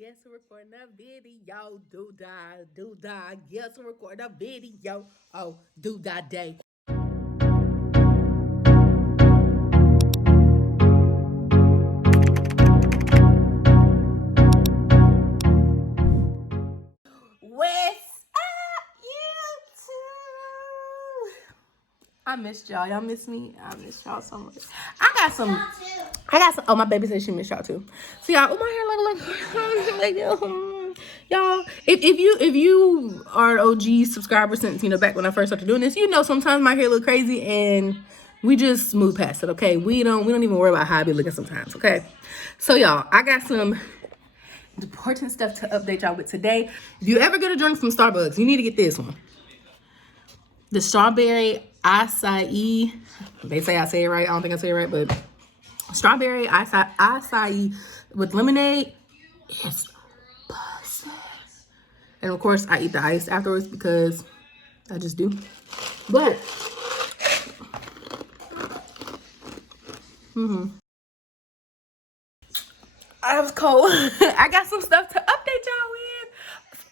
Guess we're recording a video. Do-da. Guess we're recording a video. Oh, do-da day. What's up, YouTube? I missed y'all. Y'all miss me? I miss y'all so much. I got some. Oh, my baby said she missed y'all too. So y'all, my hair like y'all. If you are an OG subscriber since back when I first started doing this, sometimes my hair look crazy and we just move past it. Okay, we don't even worry about how I be looking sometimes. Okay, so y'all, I got some important stuff to update y'all with today. If you ever get a drink from Starbucks, you need to get this one. The strawberry acai. They say I say it right. I don't think I say it right, but strawberry acai with lemonade is bussin'. And of course, I eat the ice afterwards because I just do. But I was cold. I got some stuff to update y'all with.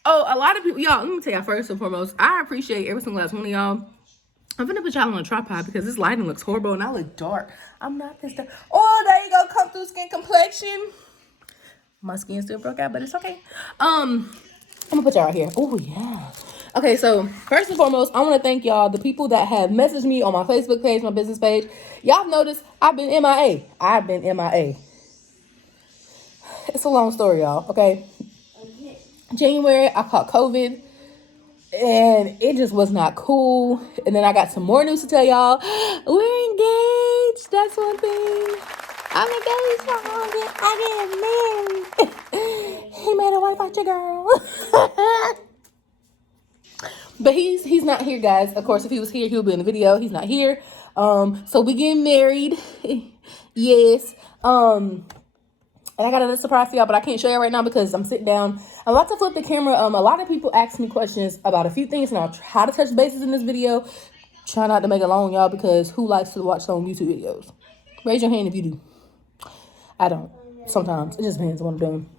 Oh, a lot of people, y'all, let me tell y'all first and foremost, I appreciate every single last one of y'all. I'm gonna put y'all on a tripod because this lighting looks horrible and I look dark. I'm not this dark. Oh, there you go. Come through skin complexion. My skin still broke out, but it's okay. I'm gonna put y'all right here. Oh yeah. Okay, so first and foremost, I want to thank y'all, the people that have messaged me on my Facebook page, my business page. Y'all noticed I've been MIA. It's a long story, y'all. Okay. January, I caught COVID. And it just was not cool. And then I got some more news to tell y'all. We're engaged. That's one thing. I'm engaged. I get married. He made a wife out your girl. But he's not here, guys. Of course, if he was here, he would be in the video. He's not here. So we getting married. Yes. And I got a surprise for y'all, but I can't show y'all right now because I'm sitting down. I'm about to flip the camera. A lot of people ask me questions about a few things, and I'll try to touch bases in this video. Try not to make it long, y'all, because who likes to watch long YouTube videos? Raise your hand if you do. I don't. Sometimes. It just depends on what I'm doing.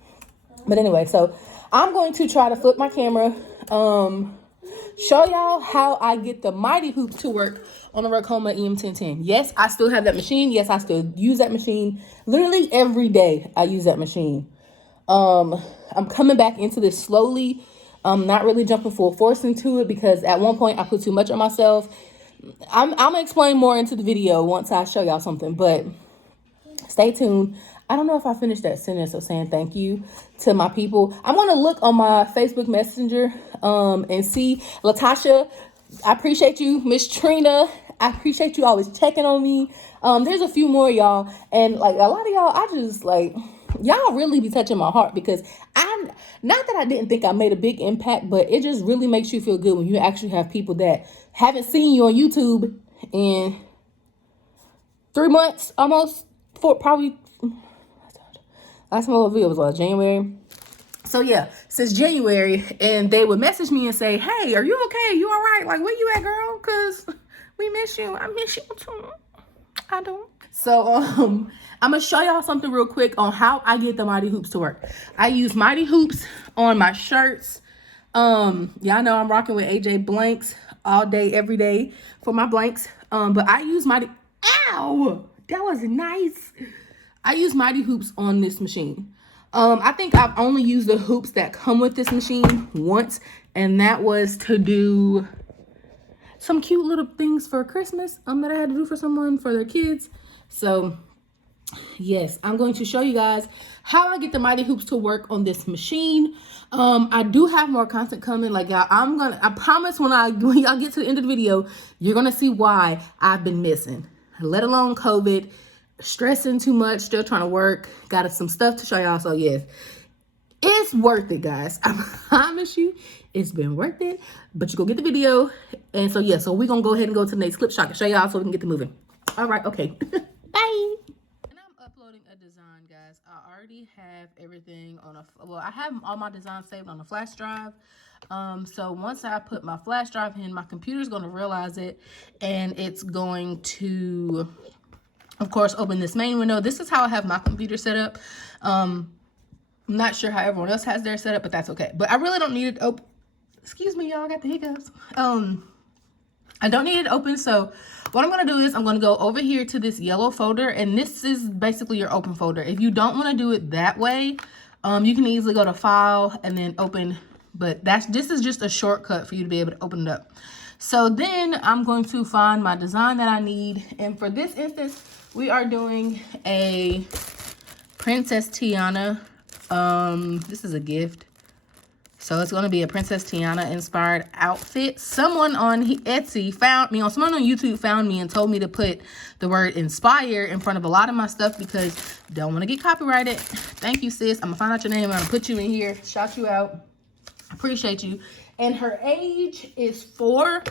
But anyway, so I'm going to try to flip my camera. Show y'all how I get the Mighty Hoops to work on the Ricoma EM1010. Yes, I still have that machine. Yes, I still use that machine. Literally every day I use that machine. I'm coming back into this slowly. Not really jumping full force into it because at one point I put too much on myself. I'm gonna explain more into the video once I show y'all something, but stay tuned. I don't know if I finished that sentence of saying thank you to my people. I'm going to look on my Facebook Messenger and see. Latasha, I appreciate you. Miss Trina, I appreciate you always checking on me. There's a few more, y'all. And, like, a lot of y'all, I just, like, y'all really be touching my heart because I'm, not that I didn't think I made a big impact, but it just really makes you feel good when you actually have people that haven't seen you on YouTube in 3 months, almost, probably. Last time my video was January. So yeah, since January, and they would message me and say, "Hey, are you okay? You all right? Like, where you at, girl? Cause we miss you. I miss you too. I don't." So I'm gonna show y'all something real quick on how I get the Mighty Hoops to work. I use Mighty Hoops on my shirts. Y'all know I'm rocking with AJ blanks all day, every day for my blanks. But I use Mighty. Ow, that was nice. I use Mighty Hoops on this machine. I think I've only used the hoops that come with this machine once, and that was to do some cute little things for Christmas that I had to do for someone, for their kids. So yes, I'm going to show you guys how I get the Mighty Hoops to work on this machine. I do have more content coming. Like, y'all, I promise when y'all get to the end of the video, you're gonna see why I've been missing, let alone COVID. Stressing too much, still trying to work, got some stuff to show y'all. So yes, it's worth it, guys. I promise you it's been worth it. But you go get the video. And so yeah, so we're gonna go ahead and go to the next clip shot and show y'all so we can get to moving. All right, okay. Bye. And I'm uploading a design, guys. I already have everything on I have all my designs saved on a flash drive. So once I put my flash drive in, my computer's gonna realize it, and it's going to, of course, open this main window. This is how I have my computer set up. I'm not sure how everyone else has their setup, but that's okay. But I really don't need it open. Excuse me, y'all, I got the hiccups. I don't need it open, so what I'm going to do is I'm going to go over here to this yellow folder, and this is basically your open folder. If you don't want to do it that way, you can easily go to File and then Open, but this is just a shortcut for you to be able to open it up. So then I'm going to find my design that I need, and for this instance, we are doing a Princess Tiana. This is a gift. So it's going to be a Princess Tiana inspired outfit. Someone on Etsy found me, someone on YouTube found me and told me to put the word inspire in front of a lot of my stuff because don't want to get copyrighted. Thank you, sis. I'm going to find out your name. I'm going to put you in here, shout you out. Appreciate you. And her age is 4.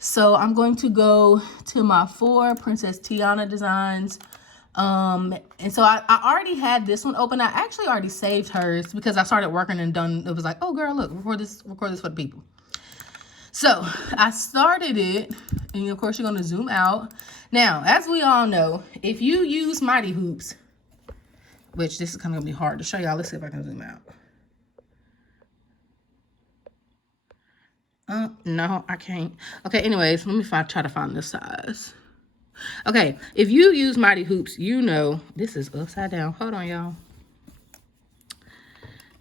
So I'm going to go to my 4 Princess Tiana designs. And so I already had this one open. I actually already saved hers because I started working and done. It was like, oh girl, look, record this for the people. So I started it, and of course you're going to zoom out. Now, as we all know, if you use Mighty Hoops, which this is kind of gonna be hard to show y'all. Let's see if I can zoom out. No, I can't. Okay, anyways, let me try to find this size. Okay, if you use Mighty Hoops, you know this is upside down. Hold on, y'all.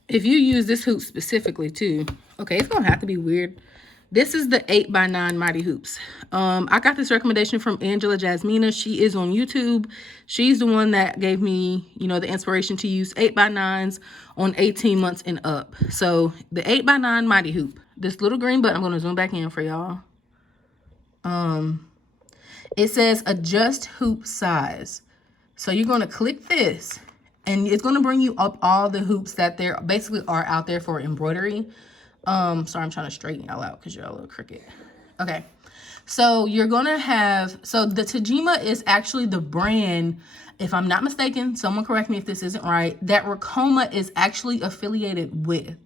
If you use this hoop specifically too, okay, it's gonna have to be weird. This is the 8x9 Mighty Hoops. I got this recommendation from Angela Jasmina. She is on YouTube. She's the one that gave me, the inspiration to use 8x9s on 18 months and up. So the 8x9 Mighty Hoop, this little green button, I'm gonna zoom back in for y'all. It says adjust hoop size. So you're going to click this and it's going to bring you up all the hoops that there basically are out there for embroidery. Sorry, I'm trying to straighten y'all out because you're a little crooked. Okay. So you're going to have, so the Tajima is actually the brand, if I'm not mistaken, someone correct me if this isn't right, that Ricoma is actually affiliated with.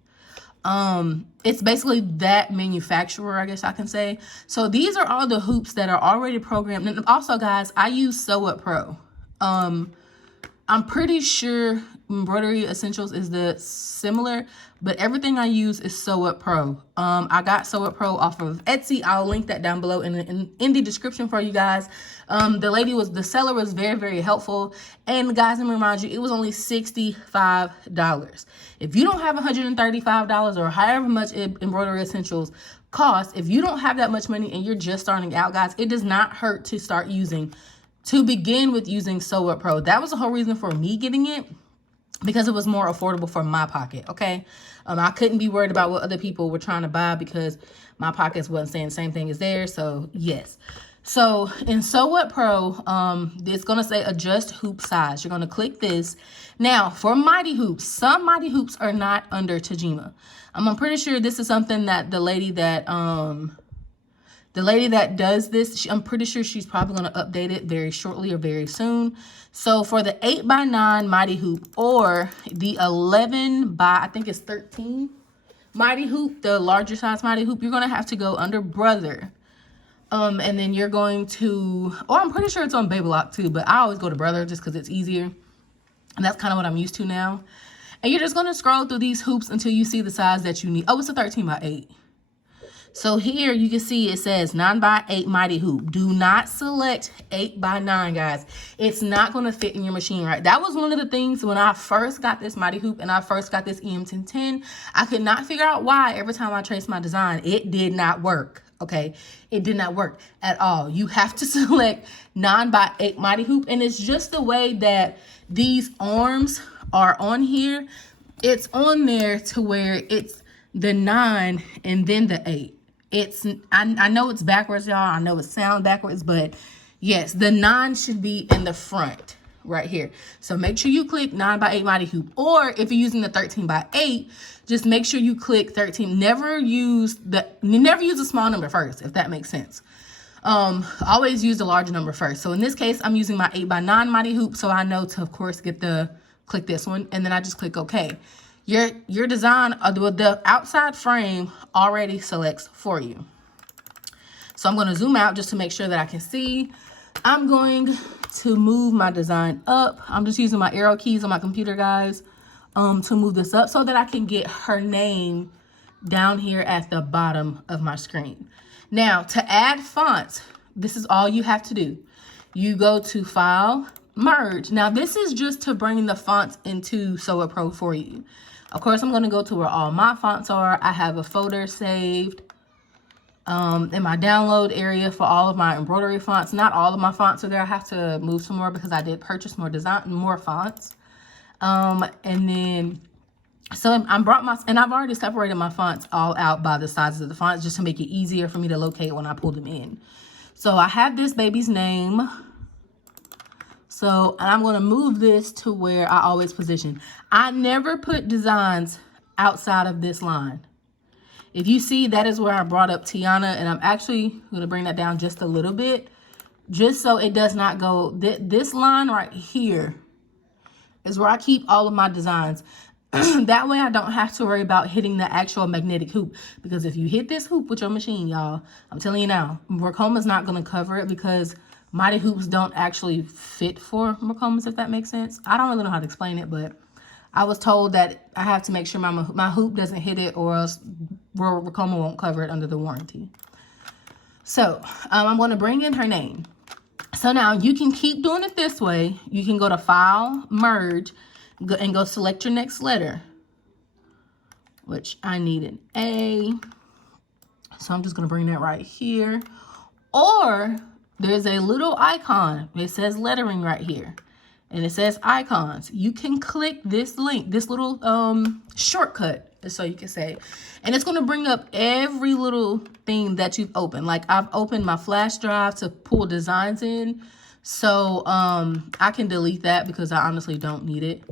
It's basically that manufacturer, I guess I can say. So these are all the hoops that are already programmed. And also, guys, I use Sew Up Pro. I'm pretty sure Embroidery Essentials is the similar, but everything I use is Sew Up Pro. I got Sew Up Pro off of Etsy. I'll link that down below in the description for you guys. The seller was very, very helpful. And guys, let me remind you, it was only $65. If you don't have $135 or however much Embroidery Essentials cost, if you don't have that much money and you're just starting out, guys, it does not hurt to begin with using Sew Up Pro. That was the whole reason for me getting it, because it was more affordable for my pocket, okay? I couldn't be worried about what other people were trying to buy because my pockets wasn't saying the same thing as theirs, so yes. So in Sew Up Pro, it's gonna say adjust hoop size. You're gonna click this. Now, for Mighty Hoops, some Mighty Hoops are not under Tajima. I'm pretty sure this is something that the lady that does this, I'm pretty sure she's probably going to update it very shortly or very soon. So for the 8x9 Mighty Hoop or the 11 by, I think it's 13 Mighty Hoop, the larger size Mighty Hoop, you're going to have to go under Brother. And then you're going to, I'm pretty sure it's on Biloxi too, but I always go to Brother just because it's easier. And that's kind of what I'm used to now. And you're just going to scroll through these hoops until you see the size that you need. Oh, it's a 13x8. So here you can see it says 9x8 Mighty Hoop. Do not select 8x9, guys. It's not going to fit in your machine right. That was one of the things when I first got this Mighty Hoop and I first got this EM1010. I could not figure out why every time I traced my design, it did not work. Okay, it did not work at all. You have to select 9x8 Mighty Hoop, and it's just the way that these arms are on here. It's on there to where it's the 9 and then the 8. I know it's backwards, y'all. I know it sounds backwards, but yes, the 9 should be in the front right here. So make sure you click 9x8 Mighty Hoop, or if you're using the 13x8, just make sure you click 13. Never use a small number first, if that makes sense. Always use the larger number first. So in this case, I'm using my 8x9 Mighty Hoop, so I know to, of course, click this one, and then I just click OK. Your design, the outside frame already selects for you. So I'm going to zoom out just to make sure that I can see. I'm going to move my design up. I'm just using my arrow keys on my computer, guys. to move this up so that I can get her name down here at the bottom of my screen. Now, to add fonts, this is all you have to do. You go to File, Merge. Now, this is just to bring the fonts into Sew It Pro for you. Of course, I'm going to go to where all my fonts are. I have a folder saved in my download area for all of my embroidery fonts. Not all of my fonts are there. I have to move some more because I did purchase more fonts. And then, so I've already separated my fonts all out by the sizes of the fonts just to make it easier for me to locate when I pull them in. So I have this baby's name. So, and I'm going to move this to where I always position. I never put designs outside of this line. If you see, that is where I brought up Tiana, and I'm actually going to bring that down just a little bit, just so it does not go, this line right here is where I keep all of my designs. That way I don't have to worry about hitting the actual magnetic hoop, because if you hit this hoop with your machine, y'all, I'm telling you now, Ricoma's not going to cover it because mighty hoops don't actually fit for Ricomas, if that makes sense. I don't really know how to explain it, but I was told that I have to make sure my hoop doesn't hit it, or else Ricoma won't cover it under the warranty. So I'm going to bring in her name. So now you can keep doing it this way. You can go to File, Merge, and go select your next letter, which I need an A. So I'm just going to bring that right here. Or there's a little icon. It says lettering right here. And it says icons. You can click this link, this little shortcut, so you can say. And it's going to bring up every little thing that you've opened. Like I've opened my flash drive to pull designs in. So I can delete that because I honestly don't need it.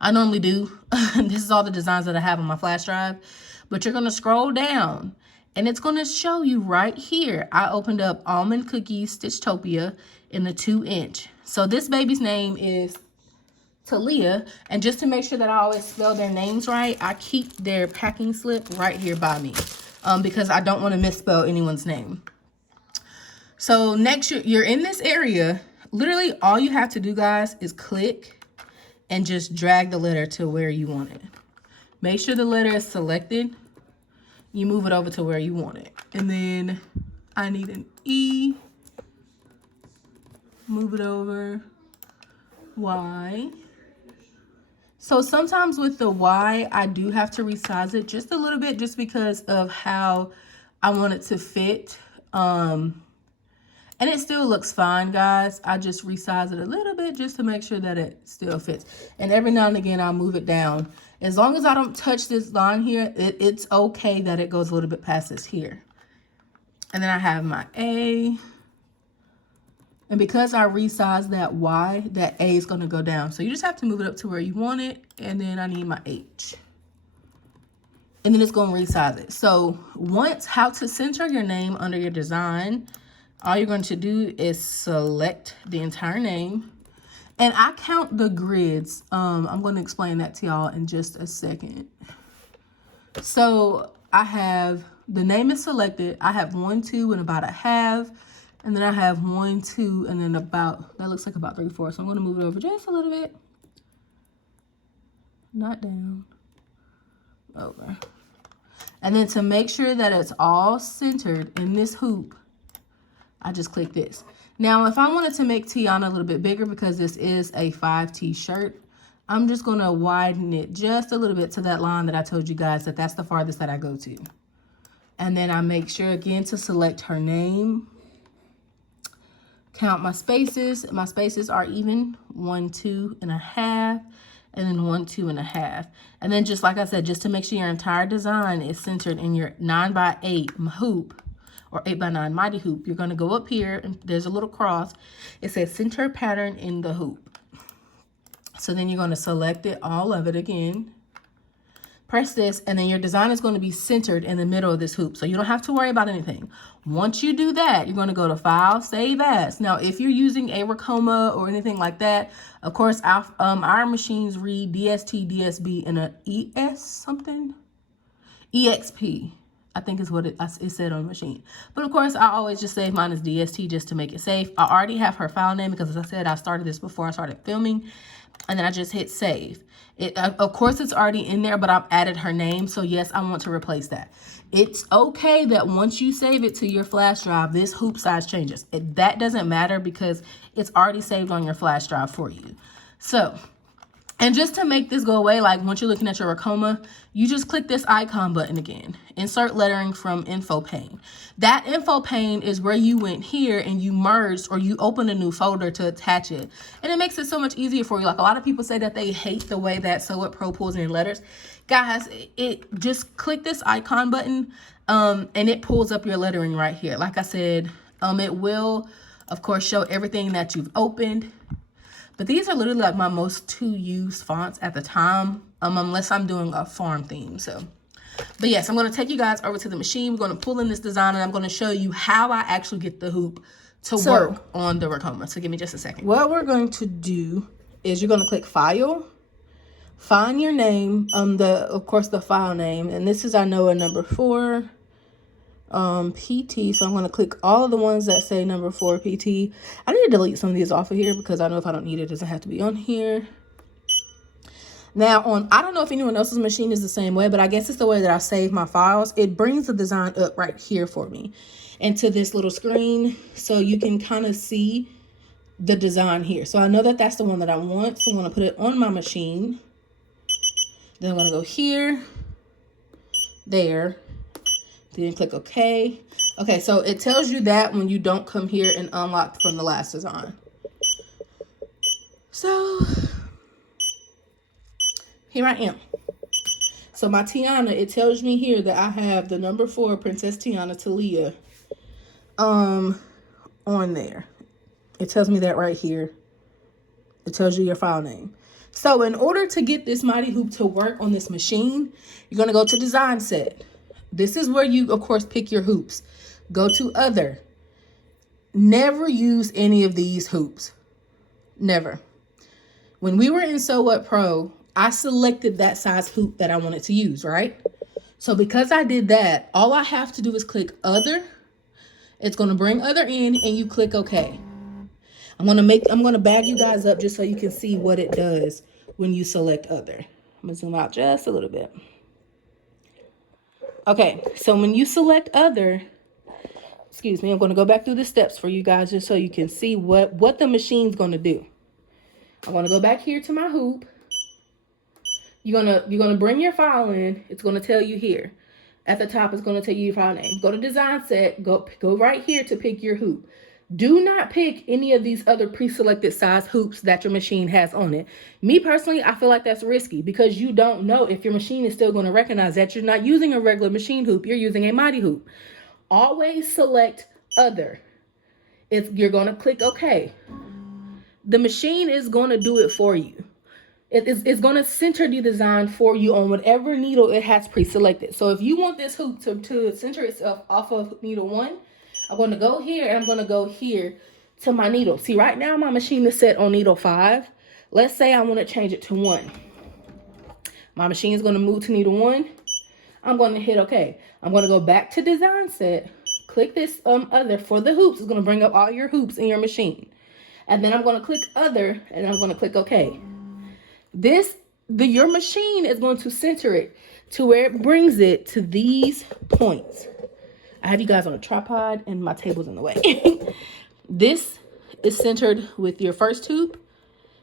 I normally do. This is all the designs that I have on my flash drive. But you're going to scroll down. And it's going to show you right here. I opened up Almond Cookies Stitchtopia in the 2-inch. So this baby's name is Talia. And just to make sure that I always spell their names right, I keep their packing slip right here by me. Because I don't want to misspell anyone's name. So next, you're in this area. Literally, all you have to do, guys, is click and just drag the letter to where you want it. Make sure the letter is selected. You move it over to where you want it. And then I need an E. Move it over. Y. So sometimes with the Y, I do have to resize it just a little bit just because of how I want it to fit. And it still looks fine, guys. I just resize it a little bit just to make sure that it still fits. And every now and again, I'll move it down. As long as I don't touch this line here, it's okay that it goes a little bit past this here. And then I have my A. And because I resized that Y, that A is going to go down. So you just have to move it up to where you want it. And then I need my H. And then it's going to resize it. So how to center your name under your design, all you're going to do is select the entire name. And I count the grids. I'm going to explain that to y'all in just a second. So I have, the name is selected. I have 1, 2, and about a half. And then I have 1, 2, and then about, that looks like about 3/4. So I'm going to move it over just a little bit. Not down. Over. And then to make sure that it's all centered in this hoop, I just click this. Now, if I wanted to make Tiana a little bit bigger because this is a 5T shirt, I'm just going to widen it just a little bit to that line that I told you guys that's the farthest that I go to. And then I make sure again to select her name. Count my spaces. My spaces are even 1, 2 and a half, and then 1, 2 and a half. And then just like I said, just to make sure your entire design is centered in your 9x8 hoop, or 8x9 mighty hoop, you're going to go up here and there's a little cross. It says center pattern in the hoop. So then you're going to select it, all of it again. Press this, and then your design is going to be centered in the middle of this hoop. So you don't have to worry about anything. Once you do that, you're going to go to File, Save As. Now, if you're using a Ricoma or anything like that, of course, our machines read DST, DSB, and a ES something? EXP. I think is what it said on the machine. But of course, I always just save mine as DST just to make it safe. I already have her file name because, as I said, I started this before I started filming. and then I just hit save. Of course, it's already in there, but I've added her name. So yes, I want to replace that. It's okay that once you save it to your flash drive, this hoop size changes. That doesn't matter because it's already saved on your flash drive for you. So, and just to make this go away, like once you're looking at your Ricoma, you just click this icon button again. Insert lettering from info pane. That info pane is where you went here and you merged or you opened a new folder to attach it. And it makes it so much easier for you. Like a lot of people say that they hate the way that Sew It Pro pulls in letters. Guys, it just click this icon button and it pulls up your lettering right here. Like I said, it will, of course, show everything that you've opened. But these are literally like my most 2 used fonts at the time, unless I'm doing a farm theme. So, but yes, I'm going to take you guys over to the machine. We're going to pull in this design and I'm going to show you how I actually get the hoop to work on the Ricoma. So give me just a second. What we're going to do is you're going to click File, find your name, of course the file name, and this is I know a number 4. PT, so I'm going to click all of the ones that say number 4 PT. I need to delete some of these off of here because I know if I don't need it, it doesn't have to be on here. Now I don't know if anyone else's machine is the same way, but I guess it's the way that I save my files. It brings the design up right here for me into this little screen so you can kind of see the design here. So I know that that's the one that I want, so I'm going to put it on my machine. Then I'm going to go here, there, then click OK. Okay, so it tells you that when you don't come here and unlock from the last design. So here I am. So my Tiana, it tells me here that I have the number 4 Princess Tiana Talia on there. It tells me that right here. It tells you your file name. So in order to get this mighty hoop to work on this machine, you're going to go to Design Set. This is where you, of course, pick your hoops. Go to Other. Never use any of these hoops. Never. When we were in Sew What Pro, I selected that size hoop that I wanted to use, right? So because I did that, all I have to do is click Other. It's going to bring Other in and you click OK. I'm going to bag you guys up just so you can see what it does when you select Other. I'm going to zoom out just a little bit. Okay, so when you select Other, excuse me, I'm going to go back through the steps for you guys just so you can see what the machine's going to do. I'm going to go back here to my hoop. You're gonna bring your file in. It's going to tell you here. At the top, it's going to tell you your file name. Go to Design Set. Go right here to pick your hoop. Do not pick any of these other pre-selected size hoops that your machine has on it. Me personally, I feel like that's risky because you don't know if your machine is still going to recognize that you're not using a regular machine hoop. You're using a mighty hoop. Always select Other. You're going to click OK. The machine is going to do it for you. It's going to center the design for you on whatever needle it has pre-selected. So if you want this hoop to center itself off of needle 1, I'm going to go here and I'm going to go here to my needle. See, right now my machine is set on needle 5. Let's say I want to change it to 1. My machine is going to move to needle 1. I'm going to hit OK. I'm going to go back to Design Set. Click this Other for the hoops. It's going to bring up all your hoops in your machine. And then I'm going to click Other and I'm going to click OK. Your machine is going to center it to where it brings it to these points. I have you guys on a tripod and my table's in the way. This is centered with your first hoop.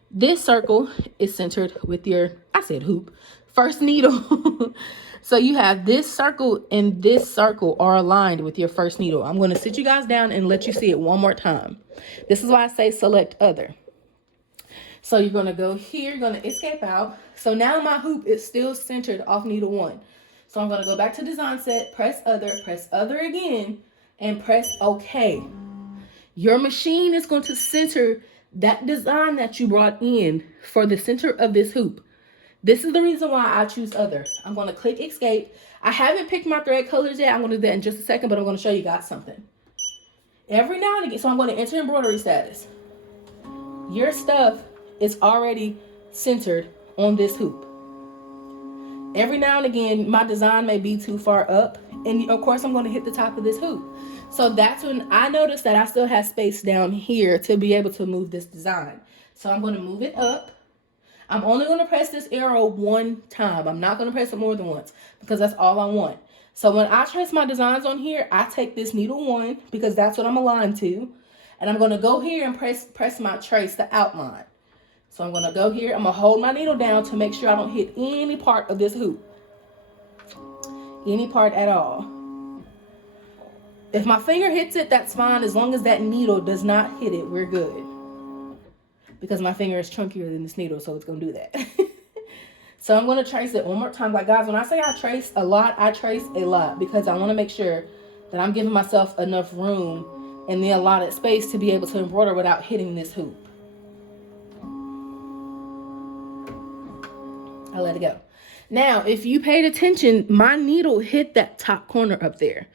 This circle is centered with your, I said hoop, first needle. So you have this circle and this circle are aligned with your first needle. I'm going to sit you guys down and let you see it one more time. This is why I say select Other. So you're going to go here, you're going to escape out. So now my hoop is still centered off needle 1. So I'm going to go back to Design Set, press Other again, and press OK. Your machine is going to center that design that you brought in for the center of this hoop. This is the reason why I choose Other. I'm going to click Escape. I haven't picked my thread colors yet. I'm going to do that in just a second, but I'm going to show you guys something. Every now and again, so I'm going to enter embroidery status. Your stuff is already centered on this hoop. Every now and again, my design may be too far up, and of course, I'm going to hit the top of this hoop. So that's when I noticed that I still have space down here to be able to move this design. So I'm going to move it up. I'm only going to press this arrow one time. I'm not going to press it more than once because that's all I want. So when I trace my designs on here, I take this needle 1 because that's what I'm aligned to. And I'm going to go here and press my trace, the outline. So I'm going to go here. I'm going to hold my needle down to make sure I don't hit any part of this hoop. Any part at all. If my finger hits it, that's fine. As long as that needle does not hit it, we're good. Because my finger is chunkier than this needle, so it's going to do that. So I'm going to trace it one more time. Like, guys, when I say I trace a lot, I trace a lot. Because I want to make sure that I'm giving myself enough room in the allotted space to be able to embroider without hitting this hoop. I let it go. Now, if you paid attention, my needle hit that top corner up there.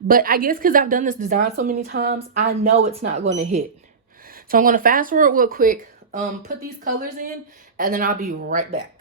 But I guess because I've done this design so many times, I know it's not going to hit. So I'm going to fast forward real quick, put these colors in, and then I'll be right back.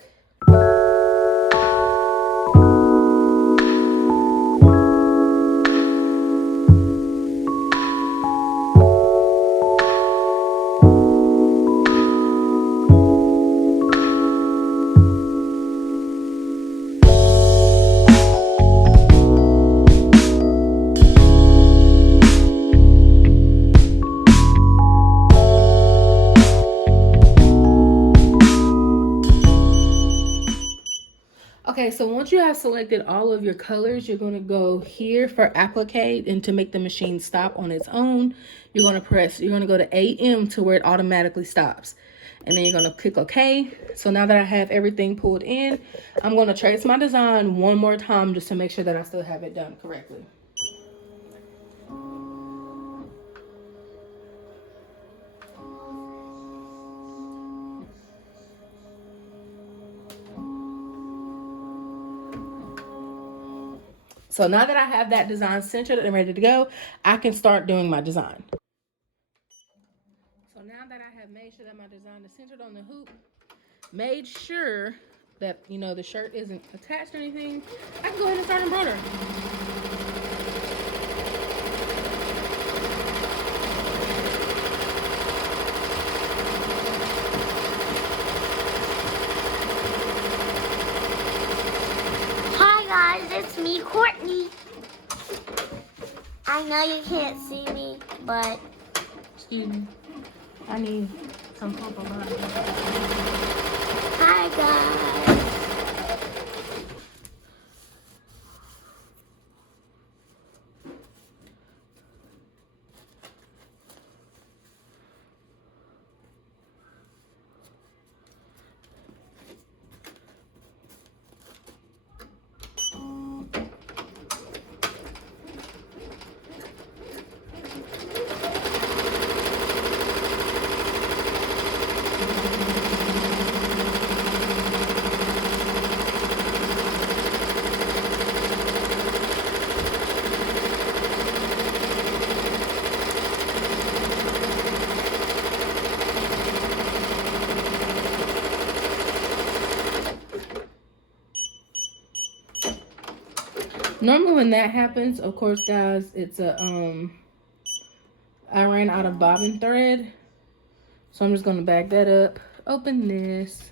Okay, so once you have selected all of your colors, you're going to go here for Applique, and to make the machine stop on its own, you're going to go to AM to where it automatically stops. And then you're going to click OK. So now that I have everything pulled in, I'm going to trace my design one more time just to make sure that I still have it done correctly. So now that I have that design centered and ready to go, I can start doing my design. So now that I have made sure that my design is centered on the hoop, made sure that, you know, the shirt isn't attached or anything, I can go ahead and start embroidering. It's me, Courtney. I know you can't see me, but... Excuse me. I need some purple bottom. Hi, guys. Normally when that happens, of course, guys, it's a I ran out of bobbin thread, so I'm just gonna back that up, open this,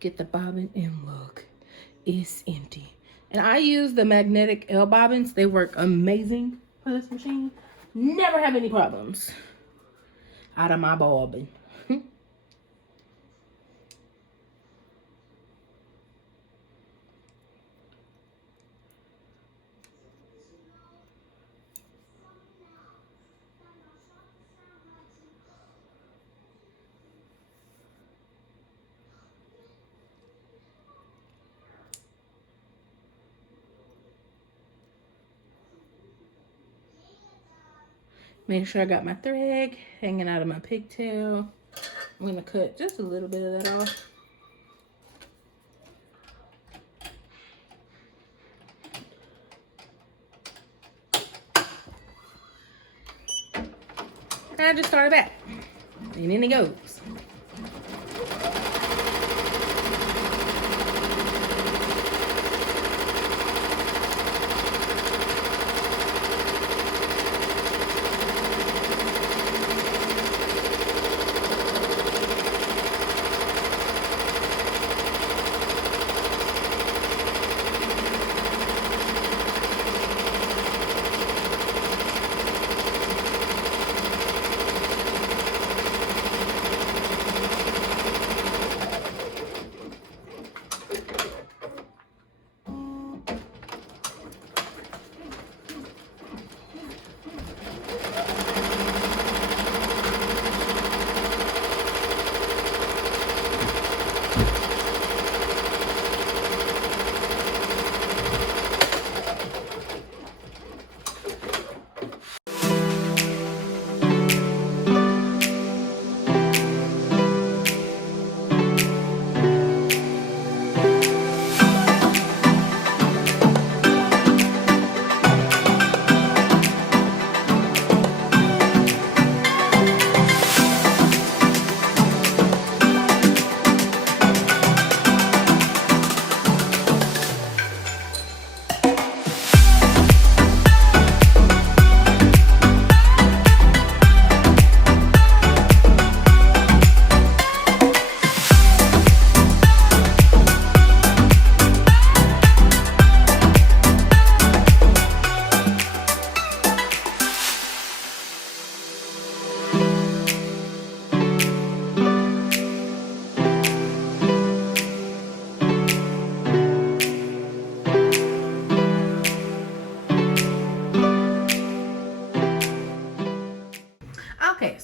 get the bobbin, and look, it's empty. And I use the magnetic L bobbins. They work amazing for this machine. Never have any problems out of my bobbin. Make sure I got my thread hanging out of my pigtail. I'm going to cut just a little bit of that off. And I just started back. And in it goes.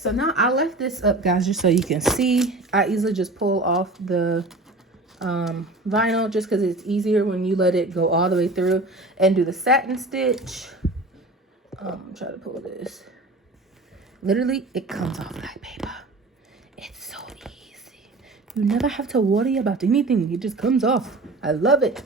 So now I left this up, guys, just so you can see. I easily just pull off the vinyl just because it's easier when you let it go all the way through and do the satin stitch. Try to pull this. Literally, it comes off like paper. It's so easy. You never have to worry about anything. It just comes off. I love it.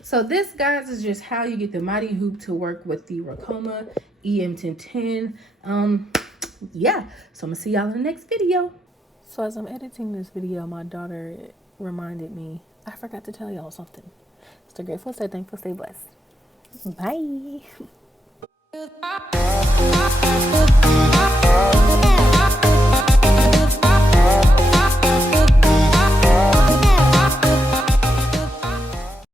So this, guys, is just how you get the mighty hoop to work with the Ricoma EM1010. Yeah, so I'm gonna see y'all in the next video. So as I'm editing this video, my daughter reminded me, I forgot to tell y'all something. Stay grateful, stay thankful, stay blessed. Bye.